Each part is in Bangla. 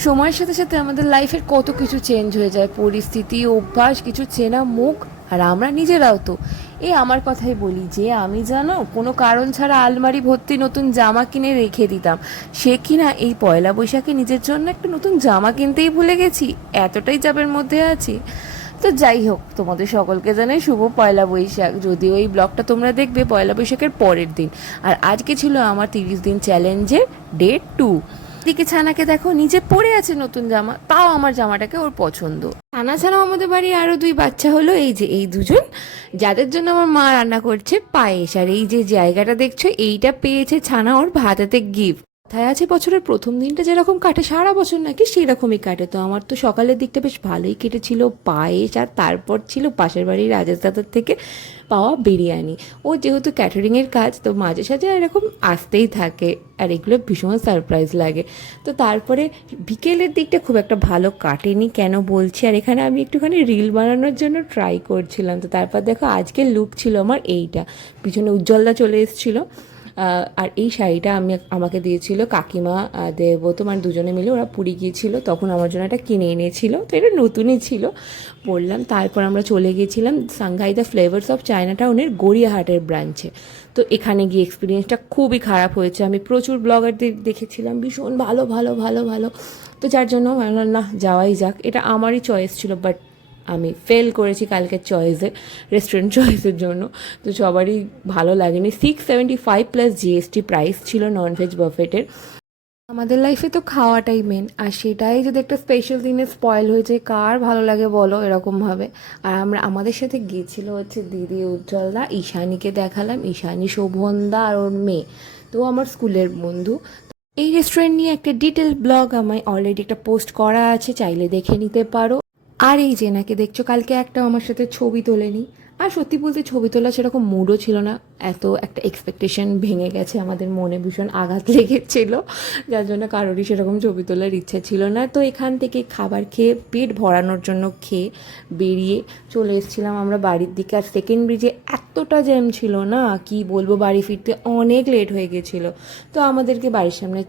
সময়ের সাথে সাথে আমাদের লাইফের কত কিছু চেঞ্জ হয়ে যায়, পরিস্থিতি, অভ্যাস, কিছু চেনা মুখ, আর আমরা নিজেরাও তো। আমার কথাই বলি যে আমি জানো কোনো কারণ ছাড়া আলমারি ভর্তি নতুন জামা কিনে রেখে দিতাম, সে কিনা এই পয়লা বৈশাখে নিজের জন্য একটা নতুন জামা কিনতেই ভুলে গেছি, এতটাই চাপের মধ্যে আছি। তো যাই হোক, তোমাদের সকলকে জানাই শুভ পয়লা বৈশাখ। যদিও এই ব্লগটা তোমরা দেখবে পয়লা বৈশাখের পরের দিন, আর আজকে ছিল আমার 30 দিন চ্যালেঞ্জের ডে 2। দিকে ছানাকে দেখো নিজে পরে আছে নতুন জামা, তাও আমার জামাটাকে ওর পছন্দ। ছানা ছাড়াও আমাদের বাড়ির আরো 2 বাচ্চা হলো, এই যে এই দুজন, যাদের জন্য আমার মা রান্না করছে পায়েস। আর এই যে জায়গাটা দেখছো, এইটা পেয়েছে ছানা ওর ভাতাতে গিফট। কথায় আছে বছরের প্রথম দিনটা যেরকম কাটে সারা বছর নাকি সেরকমই কাটে। তো আমার তো সকালের দিকটা বেশ ভালোই কেটেছিল, পায়েস, আর তারপর ছিল পাশের বাড়ির রাজেশ দাদার থেকে পাওয়া বিরিয়ানি। ও যেহেতু ক্যাটারিংয়ের কাজ, তো মাঝে সাঝে এরকম আসতেই থাকে, আর এগুলো ভীষণ সারপ্রাইজ লাগে। তো তারপরে বিকেলের দিকটা খুব একটা ভালো কাটেনি, কেন বলছি, আর এখানে আমি একটুখানি রিল বানানোর জন্য ট্রাই করছিলাম। তো তারপর দেখো আজকের লুক ছিল আমার এইটা, পিছনে উজ্জ্বলদা চলে এসেছিলো। আর এই শাড়িটা আমাকে দিয়েছিল কাকিমা, দেবতো, মানে দুজনে মিলে ওরা পুরী গিয়েছিল, তখন আমার জন্য এটা কিনে এনেছিল। তো এটা নতুনই ছিল, পরলাম। তারপর আমরা চলে গিয়েছিলাম Shanghai the flavours of China টাউনের গড়িয়াহাটের ব্রাঞ্চে। তো এখানে গিয়ে এক্সপিরিয়েন্সটা খুবই খারাপ হয়েছে। আমি প্রচুর ব্লগারদের দেখেছিলাম ভীষণ ভালো ভালো ভালো ভালো, তো যার জন্য ভাবলাম না যাওয়াই যাক। এটা আমারই চয়েস ছিল, বাট আমি ফেল করেছি কালকের চয়েসে, রেস্টুরেন্ট চয়েসের জন্য। তো সবারই ভালো লাগেনি। 675 প্লাস জিএসটি প্রাইস ছিল ননভেজ বাফেটের। আমাদের লাইফে তো খাওয়াটাই মেন, আর সেটাই যদি একটা স্পেশাল দিনে স্পয়েল হয়ে যায়, কার ভালো লাগে বলো এরকমভাবে। আর আমাদের সাথে গিয়েছিল হচ্ছে দিদি উজ্জ্বলদা, ঈশানীকে দেখালাম, ঈশানী, শোভনদা আর ওর মেয়ে, তো আমার স্কুলের বন্ধু। এই রেস্টুরেন্ট নিয়ে একটা ডিটেল ব্লগ আমায় অলরেডি একটা পোস্ট করা আছে, চাইলে দেখে নিতে পারো। আর এই যে নাকি দেখছো, কালকে একটাও আমার সাথে ছবি তোলেনি। আর সত্যি বলতে ছবি তোলা সেরকম মুডও ছিল না, এত একটা এক্সপেকটেশন ভেঙে গেছে, আমাদের মনে ভীষণ আঘাত লেগেছিল, যার জন্য কারোরই সেরকম ছবি তোলার ইচ্ছা ছিল না। তো এখান থেকে খাবার খেয়ে পেট ভরানোর জন্য খেয়ে বেরিয়ে চলে এসেছিলাম আমরা বাড়ির দিকে। আর সেকেন্ড ব্রিজে এতটা জ্যাম ছিল না, কি বলবো, বাড়ি ফিরতে অনেক লেট হয়ে গেছিলো। তো আমাদেরকে বাড়ির সামনে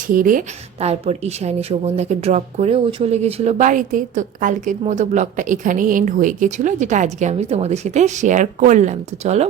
ছেড়ে তারপর ঈশানী শোভনদাকে ড্রপ করে ও চলে গেছিলো বাড়িতে। তো কালকের মতো ব্লগটা এখানেই এন্ড হয়ে গেছিলো, যেটা আজকে আমি তোমাদের সাথে শেয়ার করলাম। তো চলো।